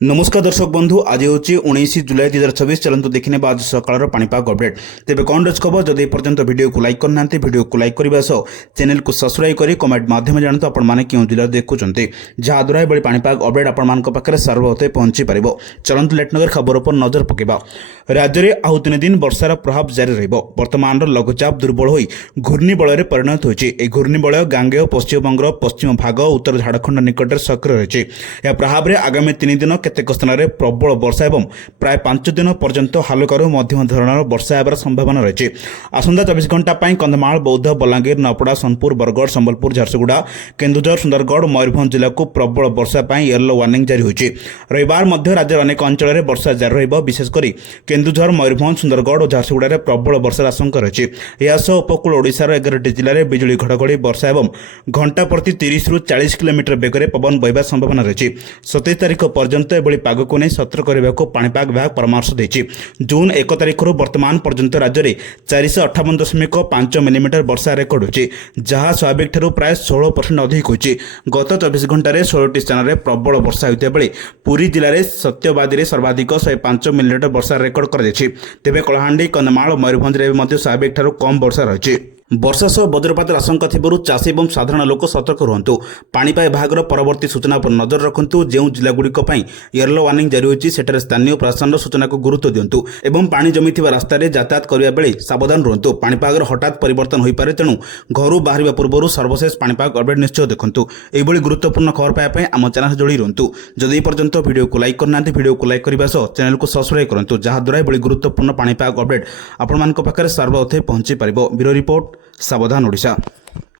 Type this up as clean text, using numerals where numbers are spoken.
नमस्कार दर्शक बंधु आज हूँ 19 जुलाई 2024 चलते देखने आज सकाल पाणीपाग अपडेट तेज कौन रच खबर जदि पर्यंत वीडियो को लाइक करना वीडियो को लाइक करने सह चैनल को सब्सक्राइब कर कमेंट माध्यम जानते आपने क्यों जिले देखुं जहाद्वारा ये पाणीपाग अपडेट आपंखे सर्वप्रथम पहुंची पार चलते लेट नगर खबर पर नजर पकेबा राज्य में आउ 3 दिन वर्षार प्रभाव जारी रर्तमान लघुचाप दुर्बल हो घूर्णिबल परिणत होती घूर्णिबल गांगेय पश्चिमबंगर पश्चिम भाग उत्तर झाड़खंड निकट में सक्रिय रही प्रभाव में आगामी 3 दिन केतेक स्थान में प्रबल वर्षा एवं प्राय 5 दिन पर्यंत हालुकारू मध्यम धरणर वर्षा होबार संभावना रही आसंता 24 घंटा कंधमाल बौद्ध बलांगीर नपड़ा सोनपुर बरगढ़ संबलपुर झारसुगुड़ा केन्दुझर सुंदरगढ़ मयूरभंज जिला को प्रबल वर्षा येलो वार्निंग जारी होती रविवार मध्य राज्यर अनेक अंचल में वर्षा जारी विशेषकर केन्दुझर मयूरभंज सुंदरगढ़ और झारसुगुड़ा में प्रबल वर्षार आशंका रही उपकूल ओडिशार 11टी जिले में बिजुली घड़घड़ी वर्षा एवं घंटा प्रति 30 ରୁ 40 किलोमीटर बेगर पवन बहबार संभावना रही 27 तारिख पर्यंत एभली पाग को नहीं सतर्क रहने पाणीपाग विभाग परामर्श देछि जून 1 तारिख वर्तमान पर्यंत राज्य में 458.5 मिलीमीटर वर्षा रेकर्ड होछि जहां स्वाभाविक ठारू प्राय 16% अधिक होछि गत 24 घंटे 16टी स्थान में प्रबल वर्षा होता बेले पुरी जिले में सत्यवादी सर्वाधिक 105 मिलीमीटर वर्षा रेकर्ड कर तेज कलाहांडी कंधमाल और मयूरभंज में स्वाभाविक ठारू कम वर्षा रही वर्षा सह वज्रपात आशंका थिबारु चाषी और साधारण लोक सतर्क रुहतु पाणीपाग विभाग परवर्ती सूचना पर नजर रखु जो जिलागुड़िक येलो वार्निंग जारी होती सेठारे स्थानीय प्रशासन सूचना को गुरुत्व दिंतु एवं पानी जमी रास्तार यातायात करने बेले सावधान रुहतु पाणीपाग हठात परिवर्तन हो पारे तेणु घर बाहर पूर्व सर्वशेष पाणीपाग अपडेट निश्चय देखु यह गुरुत्वपूर्ण खबर पाइबा आम चैनल जोड़ी रुहतु जदि पर्यंत वीडियो को लाइक करना वीडियो को लाइक करने सह चैनल को सब्सक्राइब करूँ जहाद्वारा यह गुरुत्वपूर्ण पाणीपाग अपडेट आपंखे सर्वप्रथम पहुंची पार ब्यूरो रिपोर्ट सावधान ओडिशा।